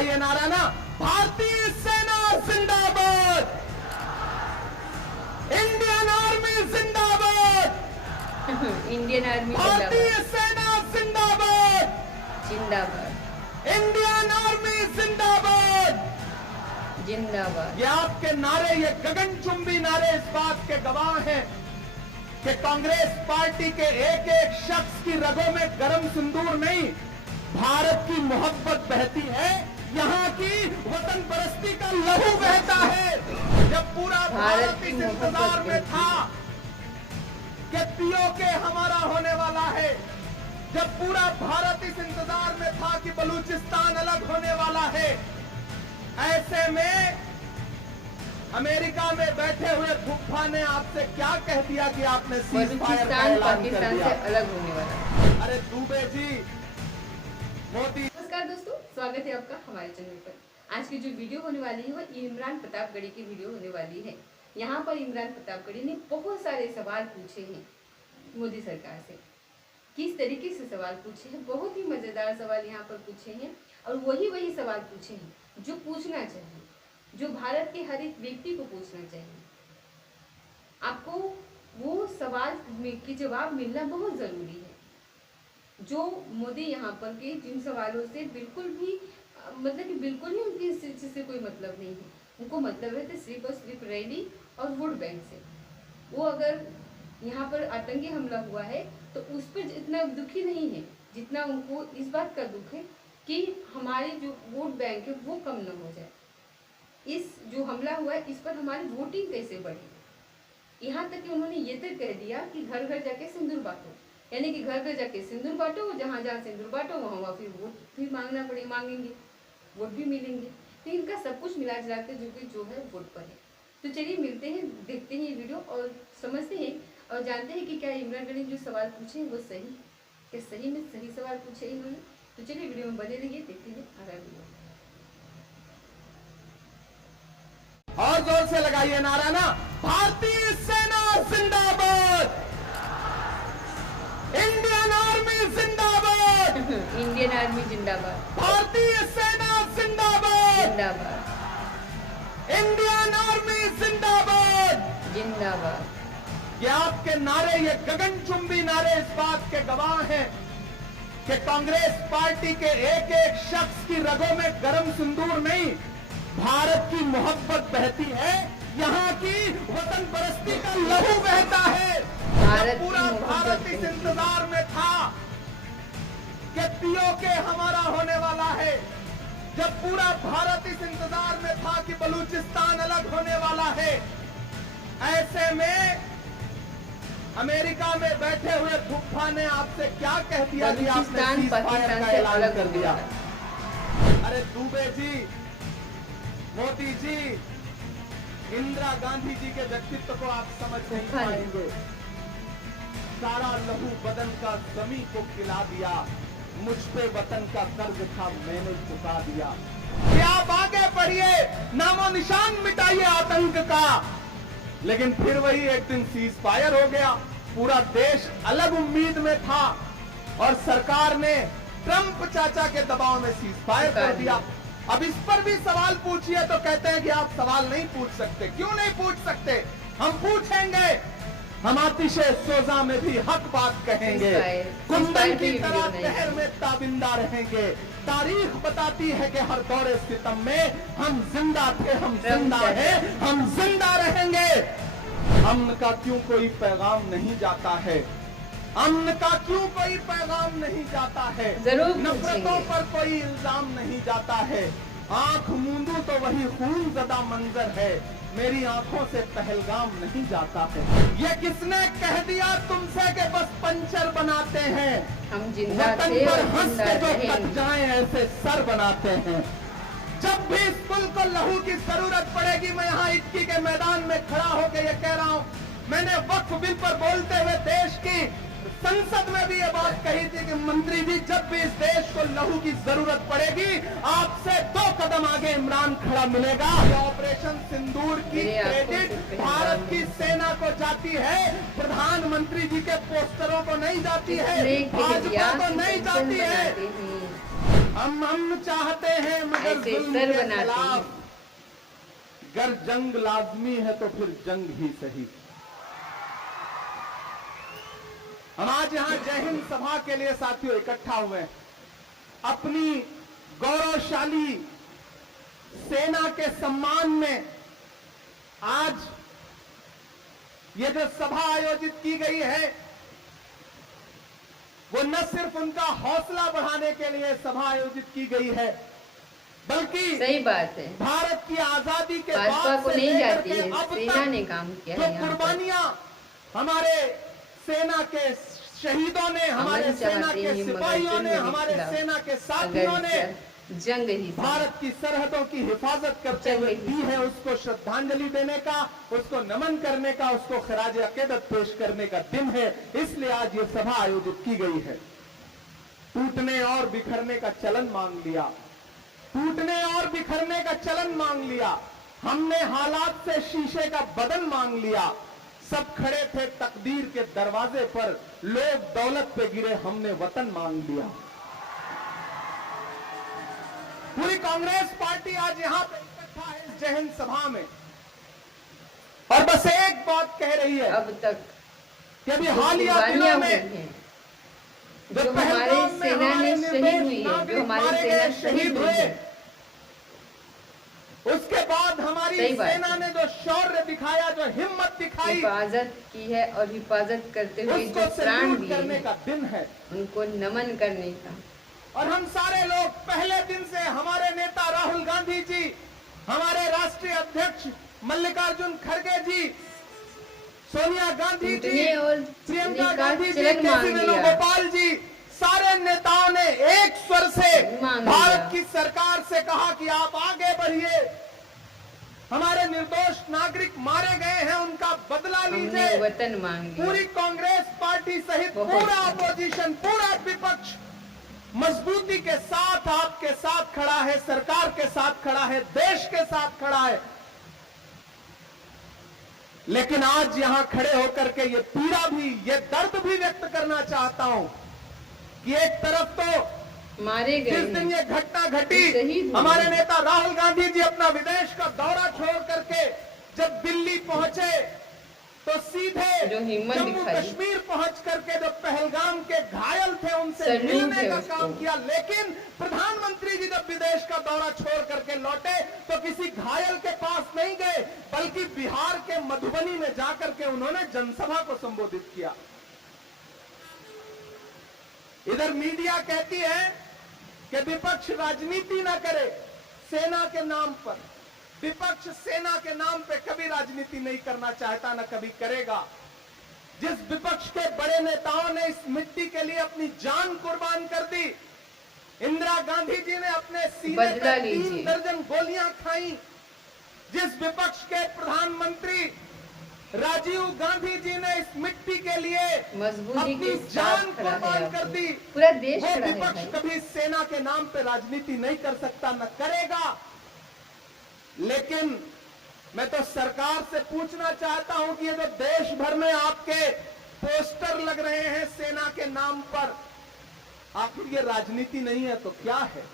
लगाइए नारा ना, भारतीय सेना जिंदाबाद, इंडियन आर्मी जिंदाबाद, इंडियन आर्मी भारतीय सेना जिंदाबाद, जिंदाबाद, इंडियन आर्मी जिंदाबाद। जिंदाबाद। ये आपके नारे, ये गगनचुंबी नारे इस बात के गवाह हैं कि कांग्रेस पार्टी के एक एक शख्स की रगों में गरम सिंदूर नहीं, भारत की मोहब्बत बहती है, यहाँ की वतन परस्ती का लहू बहता है। जब पूरा भारत इस इंतजार में था कि पीओके हमारा होने वाला है, जब पूरा भारत इस इंतजार में था कि बलूचिस्तान अलग होने वाला है, ऐसे में अमेरिका में बैठे हुए फुफ्फा ने आपसे क्या कह दिया कि आपने सीज फायर का ऐलान कर पाकिस्तान दिया? से अलग होने वाला है। अरे दुबे जी, मोदी। नमस्कार दोस्तों, स्वागत है आपका हमारे चैनल पर। आज की जो वीडियो होने वाली है वो इमरान प्रतापगढ़ी की वीडियो होने वाली है। यहाँ पर इमरान प्रतापगढ़ी ने बहुत सारे सवाल पूछे हैं मोदी सरकार से। किस तरीके से सवाल पूछे हैं, बहुत ही मजेदार सवाल यहाँ पर पूछे हैं और वही सवाल पूछे हैं जो पूछना चाहिए, जो भारत के हर एक व्यक्ति को पूछना चाहिए। आपको वो सवाल के जवाब मिलना बहुत जरूरी है। जो मोदी यहाँ पर के जिन सवालों से बिल्कुल भी मतलब कि बिल्कुल ही उनकी इस चीज से कोई मतलब नहीं है। उनको मतलब है तो सिर्फ और सिर्फ रैली और वोट बैंक से। वो अगर यहाँ पर आतंकी हमला हुआ है तो उस पर इतना दुखी नहीं है जितना उनको इस बात का दुख है कि हमारे जो वोट बैंक है वो कम न हो जाए। इस जो हमला हुआ है इस पर हमारी वोटिंग कैसे बढ़े। यहाँ तक कि उन्होंने ये तक कह दिया कि घर घर जाके सिंदूर बांटो, यानी कि घर घर जाके सिंदूर बांटो, जहाँ जहाँ सिंदूर बांटो वहाँ फिर वोट भी मांगेंगे, वोट भी मिलेंगे। तो इनका सब कुछ मिला जुला के जो है वोट पर है। तो चलिए मिलते हैं, देखते हैं ये वीडियो और समझते हैं और जानते हैं कि क्या इमरान गढ़ी जो सवाल पूछे हैं वो सही, क्या सही में सही सवाल पूछे इन्होंने। तो चलिए वीडियो में बने रहिए, देखते हैं आगे वीडियो। और जोर से लगाइए नारा ना, भारतीय सेना जिंदाबाद, इंडियन आर्मी जिंदाबाद, इंडियन आर्मी जिंदाबाद, भारतीय सेना जिंदाबाद, जिंदाबाद, इंडियन आर्मी जिंदाबाद। जिंदाबाद। ये आपके नारे, ये गगनचुंबी नारे इस बात के गवाह हैं कि कांग्रेस पार्टी के एक एक शख्स की रगों में गरम सिंदूर नहीं, भारत की मोहब्बत बहती है, यहाँ की वतन परस्ती का लहू बहता है। जब पूरा भारत इस इंतजार में था कि पीओके हमारा होने वाला है, जब पूरा भारत इस इंतजार में था कि बलूचिस्तान अलग होने वाला है, ऐसे में अमेरिका में बैठे हुए फुफ्फा ने आपसे क्या कह दिया कि आपने सीज फायर का ऐलान कर दिया? अरे दुबे जी, मोदी जी, इंदिरा गांधी जी के व्यक्तित्व को आप समझ नहीं पाएंगे। सारा लहू बदन का जमी को खिला दिया, मुझ पे वतन का कर्ज था मैंने चुका दिया। कि आप आगे बढ़िए, नामो निशान मिटाइए आतंक का, लेकिन फिर वही एक दिन सीज फायर हो गया। पूरा देश अलग उम्मीद में था और सरकार ने ट्रंप चाचा के दबाव में सीज फायर कर दिया। अब इस पर भी सवाल पूछिए तो कहते हैं कि आप सवाल नहीं पूछ सकते। क्यों नहीं पूछ सकते? हम पूछेंगे। हम आतिशे सोजा में भी हक बात कहेंगे, कुंदन की तरह तहर में ताबिंदा रहेंगे। तारीख बताती है कि हर दौरे सितम में हम जिंदा थे, हम जिंदा हैं, हम जिंदा रहेंगे। अमन का क्यों कोई पैगाम नहीं जाता है? अमन का क्यों कोई पैगाम नहीं जाता है? जरूर नफरतों पर कोई इल्जाम नहीं जाता है। आंख मूंदू तो वही खून ज़दा मंजर है, मेरी आंखों से पहलगाम नहीं जाता है। ये किसने कह दिया तुमसे कि बस पंचर बनाते हैं? हम जिंदा वतन थे पर और हंस जिंदा के जो कट रहेंगे। जाएं ऐसे सर बनाते हैं। जब भी इस मुल्क को लहू की जरूरत पड़ेगी, मैं यहाँ इक्की के मैदान में खड़ा होकर ये कह रहा हूँ। मैंने वक्फ बिल पर बोलते हुए देश की संसद में भी ये बात कही थी कि मंत्री जी, जब भी इस देश को लहू की जरूरत पड़ेगी, आपसे 2 कदम आगे इमरान खड़ा मिलेगा। ये ऑपरेशन सिंदूर की क्रेडिट भारत की सेना को जाती है, प्रधानमंत्री जी के पोस्टरों को नहीं जाती है, भाजपा को नहीं जाती है। हम चाहते हैं मगर ऐसे जुल्म सर के बनाते हैं। खिलाफ अगर जंग लाजमी है तो फिर जंग ही सही। हम आज यहां जय हिंद सभा के लिए साथियों इकट्ठा हुए हैं। अपनी गौरवशाली सेना के सम्मान में आज ये जो सभा आयोजित की गई है वो न सिर्फ उनका हौसला बढ़ाने के लिए सभा आयोजित की गई है, बल्कि सही बात है, भारत की आजादी के भाजपा बाद को से नहीं लेकर जाती के है, अब सेना तक ने काम किया जो है यहाँ पर। कुर्बानियां हमारे सेना के शहीदों ने, हमारे अमन सेना चाहते के हैं मगर सिपाहियों ने, जुल्म के हमारे खिलाफ सेना के साथियों ने जंग ही भारत की सरहदों की हिफाजत करते हुए दी है, उसको श्रद्धांजलि देने का, उसको नमन करने का, उसको खराज अकीदत पेश करने का दिन है। इसलिए आज ये सभा आयोजित की गई है। टूटने और बिखरने का चलन मांग लिया, टूटने और बिखरने का चलन मांग लिया। हमने हालात से शीशे का बदन मांग लिया। सब खड़े थे तकदीर के दरवाजे पर, लोग दौलत पे गिरे, हमने वतन मांग लिया। पूरी कांग्रेस पार्टी आज यहां पे इकट्ठा है इस जय हिंद सभा में, और बस एक बात कह रही है अब तक कि अभी जो हालिया कुर्बानियां दिनों हुई में हैं, जो जो हमारे पहलगाम में सेना हमारे ने शहीद हुई निर्दोष है, जो नागरिक हमारी मारे सेना गए, शहीद शहीद हुई हुए, है, उसके बाद हमारी सही बात सेना ने जो शौर्य दिखाया, जो हिम्मत दिखाई, हिफाजत की है और हिफाजत करते हुए उसको जो प्राण सैल्यूट दिए करने हैं, का दिन है। उनको नमन करने का। और हम सारे लोग पहले दिन से, हमारे नेता राहुल गांधी जी, हमारे राष्ट्रीय अध्यक्ष मल्लिकार्जुन खड़गे जी, सोनिया गांधी जी, टूटने और प्रियंका का गांधी जी, चलन मांग केसी लिया। वेणुगोपाल जी, सारे नेताओं ने एक स्वर से मांग भारत लिया। की सरकार से कहा कि आप आगे बढ़िए, हमारे निर्दोष नागरिक मारे गए हैं, उनका बदला हमने लीजिए। वतन मांग लिया। पूरी कांग्रेस पार्टी सहित बहुत पूरा अपोजिशन, पूरा विपक्ष मजबूती के साथ आपके साथ खड़ा है, सरकार के साथ खड़ा है, देश के साथ खड़ा है। लेकिन आज यहां खड़े होकर के ये पीड़ा भी, ये दर्द भी व्यक्त करना चाहता हूं कि एक तरफ तो मारे गए जिस दिन हैं, ये घटना घटी, शहीद हुए हमारे हैं। नेता राहुल गांधी जी अपना विदेश का दौरा छोड़ करके जब दिल्ली पहुंचे तो सीधे जो हिम्मत जम्मू दिखाई, कश्मीर पहुंच करके जो पहलगाम के घायल थे उनसे सैल्यूट मिलने है का उसको। काम किया। लेकिन प्रधानमंत्री जी जब विदेश का दौरा छोड़ करके लौटे तो किसी घायल के पास नहीं गए, बल्कि बिहार के मधुबनी में जाकर के उन्होंने जनसभा को संबोधित किया। इधर मीडिया कहती है कि विपक्ष राजनीति ना करे सेना के नाम पर। विपक्ष सेना के नाम पे कभी राजनीति नहीं करना चाहता, ना कभी करेगा। जिस विपक्ष के बड़े नेताओं ने इस मिट्टी के लिए अपनी जान कुर्बान कर दी, इंदिरा गांधी जी ने अपने सीने बदला पे 3 लीजिए। दर्जन गोलियां खाई, जिस विपक्ष के प्रधानमंत्री राजीव गांधी जी ने इस मिट्टी के लिए मजबूती अपनी के जान साथ खड़ा कुर्बान है कर दी, पूरा देश वो खड़ा है विपक्ष भाई। कभी सेना के नाम पे राजनीति नहीं कर सकता, न करेगा। लेकिन मैं तो सरकार से पूछना चाहता हूं कि ये जो देश भर में आपके पोस्टर लग रहे हैं सेना के नाम पर, आखिर ये राजनीति नहीं है तो क्या है?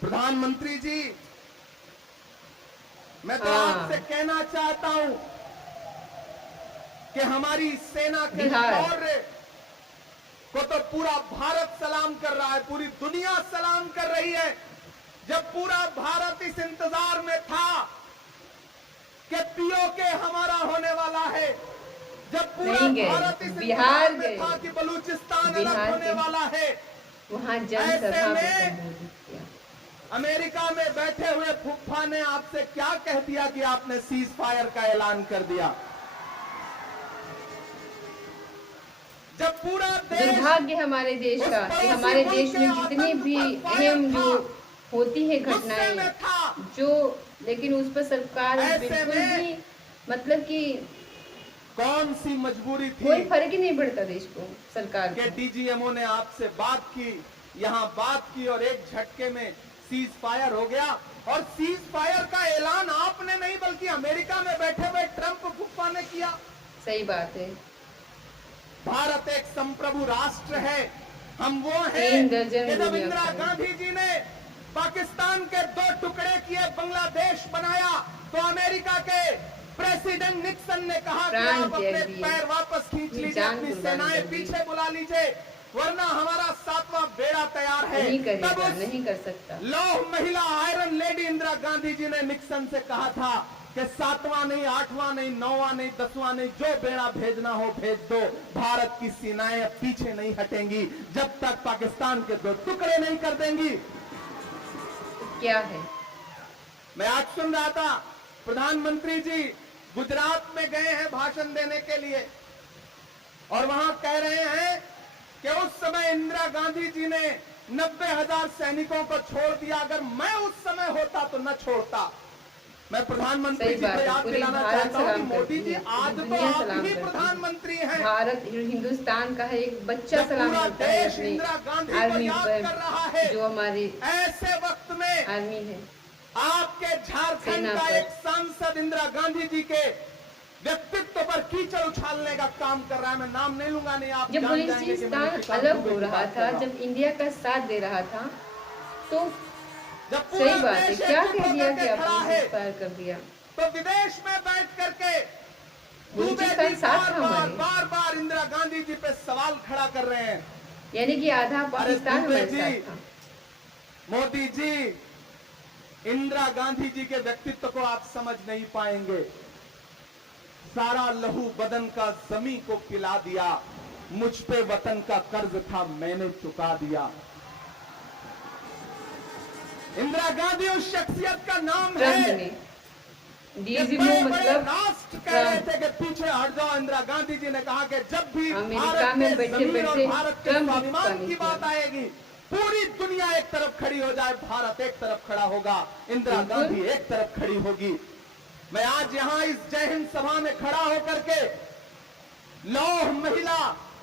प्रधानमंत्री जी, मैं तो आपसे कहना चाहता हूं कि हमारी सेना के बिहार। शौर्य को तो पूरा भारत सलाम कर रहा है, पूरी दुनिया सलाम कर रही है। जब पूरा भारत इस इंतजार में था कि पीओके हमारा होने वाला है, जब पूरा नहीं गए, भारत इस बिहार इंतजार में गए। था कि बलूचिस्तान अलग बिहार होने के- वाला है, वहाँ ऐसे जनसभा को में संबोधित किया। अमेरिका में बैठे हुए फुफ्फा ने आपसे क्या कह दिया कि आपने सीज फायर का ऐलान कर दिया? जब पूरा देश दुर्भाग्य हमारे देश उस का कि पड़ोसी हमारे मुल्क देश के में जितनी आतंक भी पर फायर अहम जो था, होती है गुस्से घटनाएं, में था, जो लेकिन उस पर सरकार ऐसे बिल्कुल में भी मतलब कि कौन सी मजबूरी कोई थी फर्क ही नहीं पड़ता देश को, सरकार कि को। डीजीएमओ ने आपसे बात की, यहां बात की और एक झटके में सीज फायर हो गया। और सीज फायर का ऐलान आपने नहीं बल्कि अमेरिका में बैठे हुए ट्रंप फुफ्फा ने किया। सही बात है। भारत एक संप्रभु राष्ट्र है, हम वो हैं 3 दर्जन कि जब गोलियां इंदिरा खाई। गांधी जी ने पाकिस्तान के 2 टुकड़े किए, बांग्लादेश बनाया, तो अमेरिका के प्रेसिडेंट निक्सन ने कहा कि प्राण आप अपने त्याग दिए, पैर वापस खींच अपनी लीजिए, जान अपनी कुर्बान सेनाएं कर दी। पीछे बुला लीजिए, वरना हमारा 7वां बेड़ा तैयार है। नहीं तब करेगा, उस नहीं कर सकता। लौह महिला आयरन लेडी इंदिरा गांधी जी ने निक्सन से कहा था कि 7वां नहीं, 8वां नहीं, 9वां नहीं, 10वां नहीं, जो बेड़ा भेजना हो भेज दो, भारत की सेनाएं पीछे नहीं हटेंगी जब तक पाकिस्तान के 2 टुकड़े नहीं कर देंगी। क्या है? मैं आज सुन रहा था, प्रधानमंत्री जी गुजरात में गए हैं भाषण देने के लिए, और वहां कह रहे हैं कि उस समय इंदिरा गांधी जी ने 90,000 सैनिकों को छोड़ दिया, अगर मैं उस समय होता तो न छोड़ता। मैं प्रधानमंत्री सही जी बात को है, याद पूरी दिलाना भारत चाहता हूं कि सलाम मोदी करती जी है, आज तो दुनिया आप सलाम ही करती है। प्रधानमंत्री हैं। भारत हिंदुस्तान का है एक बच्चा जब सलाम पूरा करता है देश अपने इंदिरा गांधी को आर्मी याद पर, कर रहा है, जो हमारी ऐसे वक्त में आर्मी है। आपके झारखंड सेना का पर। एक सांसद इंदिरा गांधी जी के व्यक्तित्व पर कीचड़ उछालने का काम कर रहा है। मैं नाम नहीं लूंगा, नहीं आप जब जान जाएंगे कि मैं बलूचिस्तान किसान अलग दुबे हो की रहा बात कर था, रहा हूं। जब इंडिया का साथ दे रहा था, तो जब पूरा सही बात है, देश क्या एकजुट कह दिया होकर कि के खड़ा आपने है, एक्सपायर कर दिया। तो विदेश में बैठ करके दुबे बलूचिस्तान जी साथ बार था बार हमारे। बार बार इंदिरा गांधी जी पे सवाल खड़ा कर रहे हैं। यानी कि आधा पाकिस्तान दुबे हमारे जी, साथ था। मोदी जी, इंदिरा गांधी जी के व्यक्तित्व को आप समझ नहीं पाएंगे। सारा लहू बदन का जमी को पिला दिया, मुझ पे वतन का कर्ज था मैंने चुका दिया। इंदिरा गांधी उस शख्सियत का नाम ट्रंप है ने कि डीजीमो बड़े बड़े मतलब राष्ट्र कह रहे ट्रंप। थे कि पीछे हट जाओ। इंदिरा गांधी जी ने कहा कि जब भी अमेरिका भारत में के बैठे जमीन और बैठे भारत के ट्रंप स्वाभिमान पानी की किया। बात आएगी, पूरी दुनिया एक तरफ खड़ी हो जाए, भारत एक तरफ खड़ा होगा, इंदिरा बिल्कुल। गांधी एक तरफ खड़ी होगी। मैं आज यहां इस जय हिंद सभा में खड़ा होकर के लौह महिला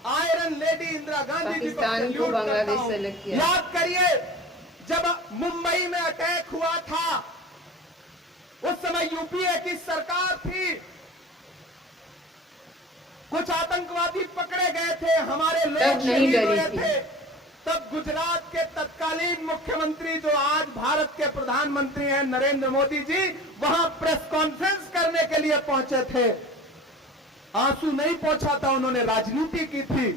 आयरन लेडी इंदिरा गांधी जी को पाकिस्तान को सैल्यूट करता बांग्लादेश हूं। से अलग किया। याद करिए, जब मुंबई में अटैक हुआ था, उस समय यूपीए की सरकार थी, कुछ आतंकवादी पकड़े गए थे, हमारे लोग तब नहीं शहीद डरी हुए थी। थे। तब गुजरात के तत्कालीन मुख्यमंत्री, जो आज भारत के प्रधानमंत्री हैं, नरेंद्र मोदी जी, वहां प्रेस कॉन्फ्रेंस करने के लिए पहुंचे थे। आंसू नहीं पहुंचा था, उन्होंने राजनीति की थी,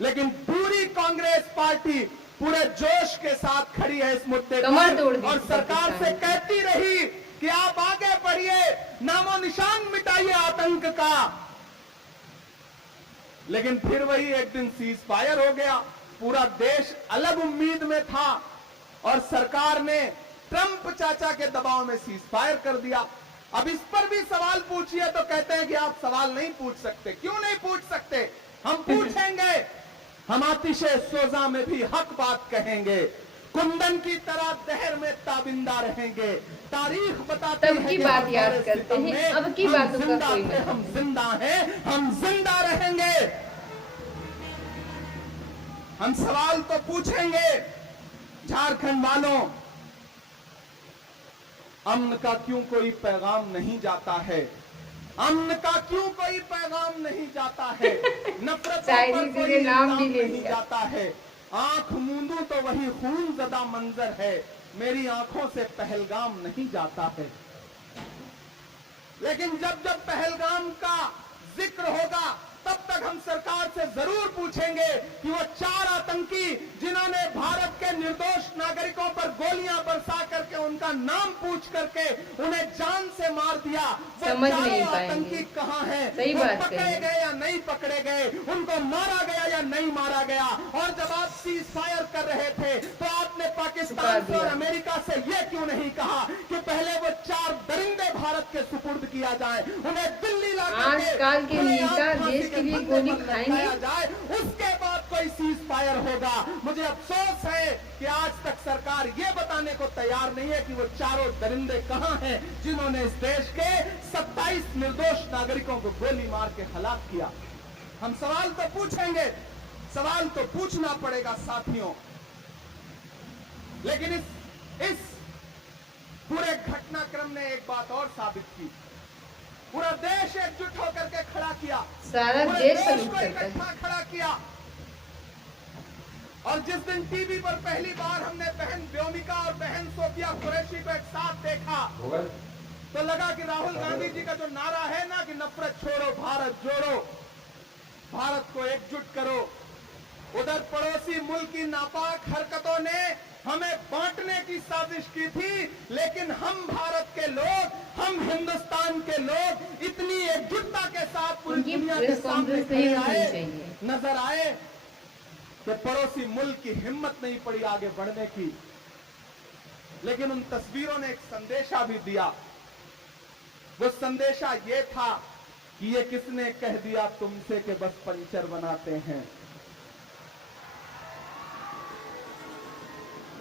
लेकिन पूरी कांग्रेस पार्टी पूरे जोश के साथ खड़ी है इस मुद्दे कमर पर, तोड़ दी और थी सरकार से पाकिस्तान कहती रही कि आप आगे बढ़िए, नामो निशान मिटाइए आतंक का। लेकिन फिर वही एक दिन सीज फायर हो गया। पूरा देश अलग उम्मीद में था, और सरकार ने ट्रंप चाचा के दबाव में सीज फायर कर दिया। अब इस पर भी सवाल पूछिए तो कहते हैं कि आप सवाल नहीं पूछ सकते। क्यों नहीं पूछ सकते? हम पूछेंगे। हम आतिशे सोजा में भी हक बात कहेंगे, कुंदन की तरह दहर में ताबिंदा रहेंगे। तारीख बताते तब हैं की कि बात हमारे याद करते सितम हैं, में अब की हम बातों का जिंदा कोई थे, मतलब हम जिंदा हैं, हम जिंदा रहेंगे। हम सवाल तो पूछेंगे। झारखंड वालों, अमन का क्यों कोई पैगाम नहीं जाता है? अमन का क्यों कोई पैगाम नहीं जाता है? नफरतों पर कोई इल्जाम नहीं जाता है। आंख मूंदूं तो वही खून ज़दा मंजर है, मेरी आंखों से पहलगाम नहीं जाता है। लेकिन जब जब पहलगाम का जिक्र होगा, तब तक हम सरकार से जरूर पूछेंगे कि वो 4 आतंकी जिन्होंने भारत के निर्दोष नागरिकों पर गोलियां बरसा करके उनका नाम पूछ करके उन्हें जान से मार दिया, वो समझ नहीं चारों पाएंगे। आतंकी कहां हैं? सही वो बात पकड़े कही। गए या नहीं पकड़े गए? उनको मारा गया या नहीं मारा गया? और जब आप सीज फायर कर रहे थे तो आपने पाकिस्तान से और अमेरिका से ये क्यों नहीं कहा कि पहले वो 4 दरिंदे भारत के सुपुर्द किया जाए, उन्हें दिल्ली ला आजकल के नेता देश के लिए गोली खाएंगे जाए, उसके बाद कोई सीज फायर होगा। मुझे अफसोस है कि आज तक सरकार ये बताने को तैयार नहीं है कि वो चारों दरिंदे कहां हैं जिन्होंने इस देश के 27 निर्दोष नागरिकों को गोली मार के हलाक किया। हम सवाल तो पूछेंगे, सवाल तो पूछना पड़ेगा साथियों। लेकिन इस पूरे घटनाक्रम ने एक बात और साबित की, पूरा देश एकजुट होकर के खड़ा किया, सारा पूरे देश देश सल्यूट को करता है। इकट्ठा खड़ा किया। और जिस दिन टीवी पर पहली बार हमने बहन व्योमिका और बहन सोफिया कुरैशी को एक साथ देखा तो लगा कि राहुल गांधी जी का जो नारा है ना कि नफरत छोड़ो भारत जोड़ो, भारत को एकजुट करो, उधर पड़ोसी मुल्क की नापाक हरकतों ने हमें बांटने की साजिश की थी, लेकिन हम भारत के लोग, हम हिंदुस्तान के लोग इतनी एकजुटता के साथ पूरी दुनिया के सामने खड़े आए, नजर आए कि पड़ोसी मुल्क की हिम्मत नहीं पड़ी आगे बढ़ने की। लेकिन उन तस्वीरों ने एक संदेशा भी दिया। वो संदेशा ये था कि ये किसने कह दिया तुमसे कि बस पंचर बनाते हैं।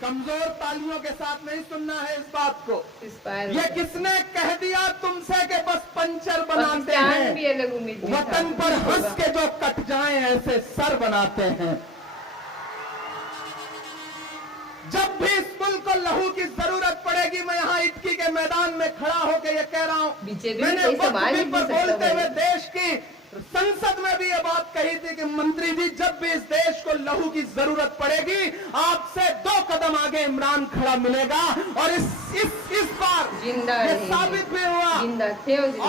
कमजोर तालियों के साथ नहीं सुनना है इस बात को। ये किसने कह दिया तुमसे कि बस पंचर बनाते हैं, वतन पर हंस के जो कट जाएं ऐसे सर बनाते हैं। जब भी इस मुल्क को लहू की जरूरत पड़ेगी, मैं यहाँ इटकी के मैदान में खड़ा होकर ये कह रहा हूँ, मैंने वक्त पर बोलते हुए देश की संसद में भी ये बात कही थी कि मंत्री जी जब भी इस देश को लहू की जरूरत पड़ेगी आपसे 2 कदम आगे इमरान खड़ा मिलेगा। और इस बार ये साबित भी हुआ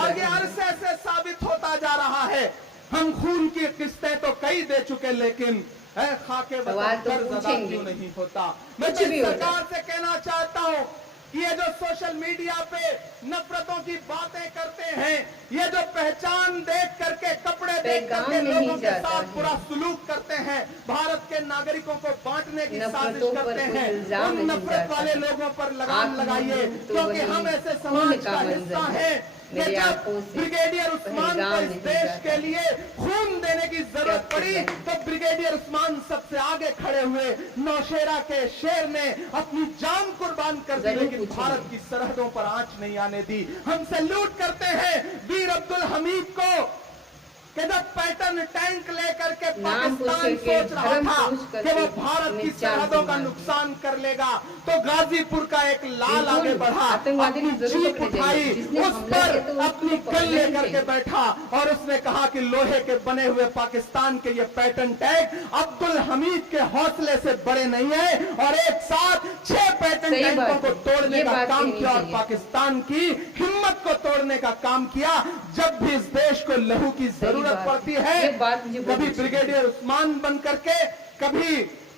और ये अरसे से साबित होता जा रहा है। हम खून की किस्तें तो कई दे चुके, लेकिन खाके वतन क्यों नहीं होता। मैं सरकार से कहना चाहता हूँ कि ये जो सोशल मीडिया पे नफरतों की बातें करते हैं, ये जो पहचान देख करके कपड़े देख करके लोगों के साथ बुरा सुलूक करते हैं, भारत के नागरिकों को बांटने की साजिश करते हैं, उन नफरत वाले लोगों पर लगाम लगाइए, क्योंकि हम ऐसे समाज का हिस्सा है कि जब ब्रिगेडियर उस्मान को इस देश के लिए खून देने की जरूरत पड़ी तो ब्रिगेडियर उस्मान सबसे आगे खड़े हुए। नौशेरा के शेर ने अपनी जान कुर्बान कर दी, लेकिन भारत की सरहदों पर आंच नहीं आने दी। हम सैल्यूट करते हैं वीर अब्दुल हमीद को कि जब पैटर्न टैंक लेकर के पाकिस्तान सोच रहा था कि वो भारत की सरहदों का नुकसान कर लेगा, तो गाजीपुर का एक लाल आगे बढ़ा, अपनी जीप उठाई, उस पर अपनी गन लेकर के बैठा और उसने कहा कि लोहे के बने हुए पाकिस्तान के ये पैटर्न टैंक अब्दुल हमीद के हौसले से बड़े नहीं है, और एक साथ 6 पैटर्न टैंकों को तोड़ने का काम किया और पाकिस्तान की हिम्मत को तोड़ने का काम किया। जब भी इस देश को लहू की जरूरत पड़ती है, कभी ब्रिगेडियर उस्मान बन करके, कभी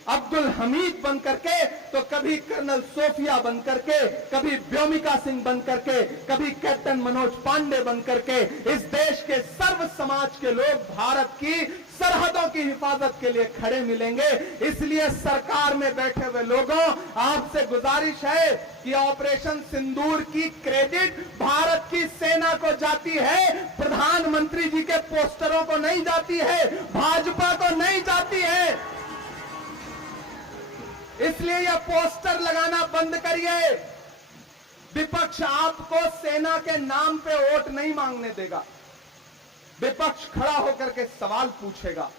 अब्दुल हमीद बन करके, तो कभी कर्नल सोफिया बन करके, कभी व्योमिका सिंह बन करके, कभी कैप्टन मनोज पांडे बन करके, इस देश के सर्व समाज के लोग भारत की सरहदों की हिफाजत के लिए खड़े मिलेंगे। इसलिए सरकार में बैठे हुए लोगों, आपसे गुजारिश है कि ऑपरेशन सिंदूर की क्रेडिट भारत की सेना को जाती है, प्रधानमंत्री जी के पोस्टरों को नहीं जाती है, भाजपा को नहीं जाती है। इसलिए यह पोस्टर लगाना बंद करिए। विपक्ष आपको सेना के नाम पे वोट नहीं मांगने देगा। विपक्ष खड़ा होकर के सवाल पूछेगा।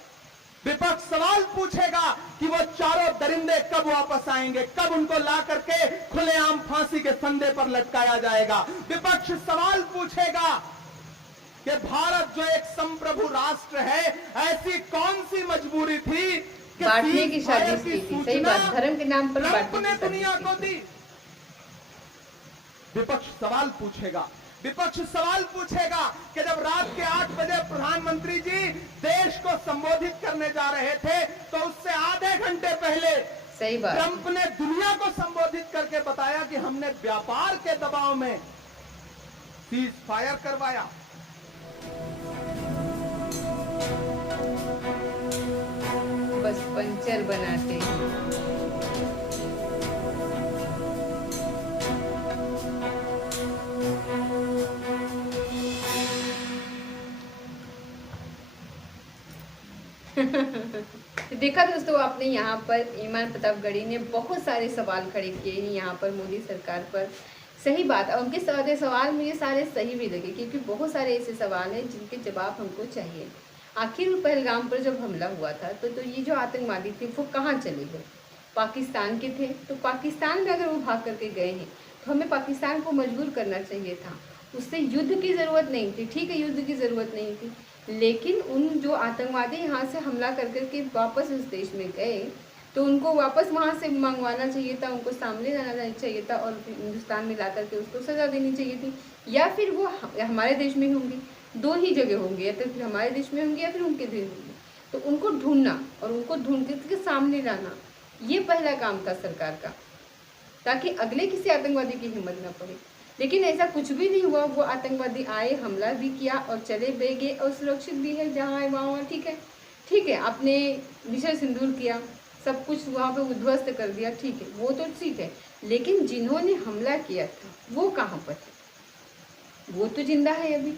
विपक्ष सवाल पूछेगा कि वो चारों दरिंदे कब वापस आएंगे, कब उनको ला करके खुलेआम फांसी के फंदे पर लटकाया जाएगा। विपक्ष सवाल पूछेगा कि भारत जो एक संप्रभु राष्ट्र है, ऐसी कौन सी मजबूरी थी बांटने की साजिश की थी। सही बात, धर्म के नाम पर बांटने की दुनिया को दी। विपक्ष सवाल पूछेगा। विपक्ष सवाल पूछेगा कि जब रात के 8 बजे प्रधानमंत्री जी देश को संबोधित करने जा रहे थे, तो उससे आधे घंटे पहले सही बात ट्रंप ने दुनिया को संबोधित करके बताया कि हमने व्यापार के दबाव में सीज फायर करवाया। बस पंचर बनाते हैं। देखा दोस्तों आपने, यहाँ पर ईमान प्रतापगढ़ी ने बहुत सारे सवाल खड़े किए हैं यहाँ पर मोदी सरकार पर। सही बात, और उनके सारे सवाल मुझे सारे सही भी लगे, क्योंकि बहुत सारे ऐसे सवाल हैं जिनके जवाब हमको चाहिए। आखिर पहलगाम पर जब हमला हुआ था तो ये जो आतंकवादी थे वो कहाँ चले गए? पाकिस्तान के थे, तो पाकिस्तान में अगर वो भाग करके गए हैं तो हमें पाकिस्तान को मजबूर करना चाहिए था। उससे युद्ध की ज़रूरत नहीं थी, ठीक है, युद्ध की ज़रूरत नहीं थी, लेकिन उन जो आतंकवादी यहाँ से हमला कर करके वापस उस देश में गए, तो उनको वापस वहाँ से मंगवाना चाहिए था, उनको सामने लाना चाहिए था और हिंदुस्तान में ला करके उसको सज़ा देनी चाहिए थी। या फिर वो हमारे देश में होंगी, दो ही जगह होंगे, या तो फिर हमारे देश में होंगे या फिर उनके देश में। तो उनको ढूंढना और उनको ढूंढ के सामने लाना, ये पहला काम था सरकार का, ताकि अगले किसी आतंकवादी की हिम्मत न पड़े। लेकिन ऐसा कुछ भी नहीं हुआ। वो आतंकवादी आए, हमला भी किया और चले भी गए और सुरक्षित भी है, जहाँ है वहाँ ठीक है। आपने विषय सिंदूर किया, सब कुछ वहाँ पे उद्ध्वस्त कर दिया, ठीक है, वो तो ठीक है। लेकिन जिन्होंने हमला किया था वो कहाँ पर है? वो तो जिंदा है अभी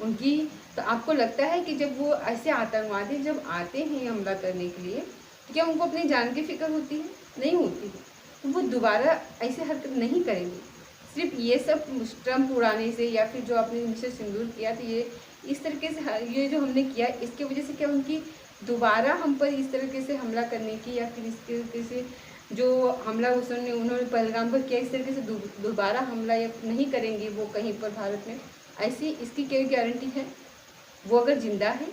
उनकी। तो आपको लगता है कि जब वो ऐसे आतंकवादी जब आते हैं हमला करने के लिए, क्या उनको अपनी जान की फिक्र होती है? नहीं होती है। तो वो दोबारा ऐसे हरकत नहीं करेंगे। सिर्फ ये सब ट्रम्प उड़ाने से या फिर जो आपने विषय सिंदूर किया तो ये इस तरीके से, ये जो हमने किया इसकी वजह से क्या उनकी दोबारा हम पर इस तरीके से हमला करने की, या फिर इस तरीके से जो हमला उन्होंने पहलगाम पर किया, इस तरीके से दोबारा हमला या नहीं करेंगे वो कहीं पर भारत में, ऐसी इसकी क्या गारंटी है? वो अगर जिंदा है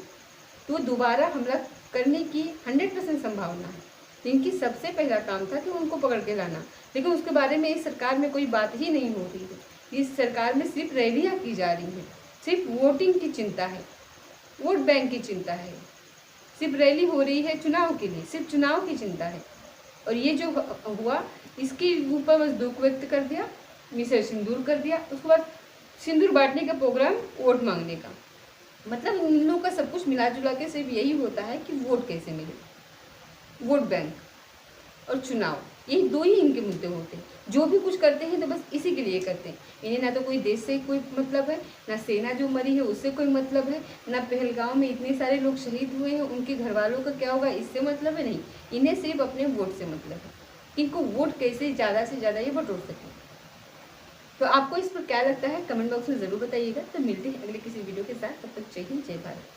तो दोबारा हमला करने की 100% संभावना है। तो इनकी सबसे पहला काम था कि उनको पकड़ के लाना, लेकिन उसके बारे में इस सरकार में कोई बात ही नहीं हो रही है। इस सरकार में सिर्फ रैलियाँ की जा रही हैं, सिर्फ वोटिंग की चिंता है, वोट बैंक की चिंता है, सिर्फ रैली हो रही है चुनाव के लिए, सिर्फ चुनाव की चिंता है। और ये जो हुआ इसके ऊपर बस दुख व्यक्त कर दिया, विषय सिंदूर कर दिया, उसके बाद सिंदूर बांटने का प्रोग्राम, वोट मांगने का। मतलब इन लोगों का सब कुछ मिला जुला के सिर्फ यही होता है कि वोट कैसे मिले, वोट बैंक और चुनाव, यही दो ही इनके मुद्दे होते हैं। जो भी कुछ करते हैं तो बस इसी के लिए करते हैं। इन्हें ना तो कोई देश से कोई मतलब है, ना सेना जो मरी है उससे कोई मतलब है, ना पहलगाम में इतने सारे लोग शहीद हुए हैं उनके घर वालों का क्या होगा इससे मतलब है, नहीं। इन्हें सिर्फ अपने वोट से मतलब है, इनको वोट कैसे ज़्यादा से ज़्यादा ये बटोर सकें। तो आपको इस पर क्या लगता है कमेंट बॉक्स में ज़रूर बताइएगा। तो मिलते हैं अगले किसी वीडियो के साथ, तब तक जय हिंद, जय भारत।